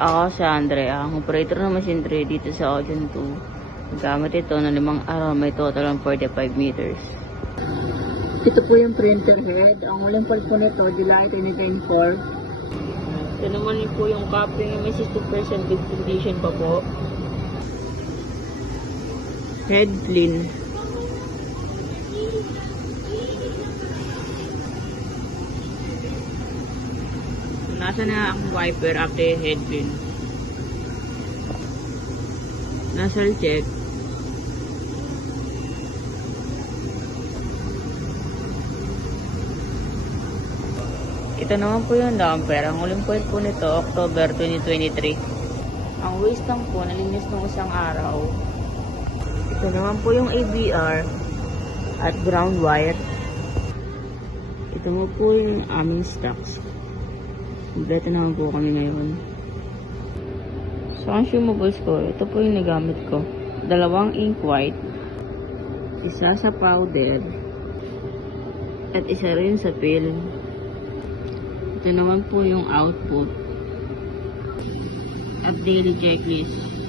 Ako si Andre, ang operator ng machine 3 dito sa Ocean 2. Gamit ito na 5 araw, may total ng 45 meters. Ito po yung printer head. Ang uling part po nito, July 2024. Ito naman po yung cupping, may 60% good condition pa po. Head clean. Nasa na ang wiper after head clean. Nozzle check. Ito naman po yung damper. Ang uling point po nito, October 2023. Ang waste lang po, nalinis ng isang araw. Ito naman po yung ABR at ground wire. Ito mo po yung aming stocks. Kompleto naman po kami ngayon. Sa consumables ko, ito po yung nagamit ko. 2 ink white, isa sa powder, at isa rin sa pill. Ito naman po yung output at daily checklist.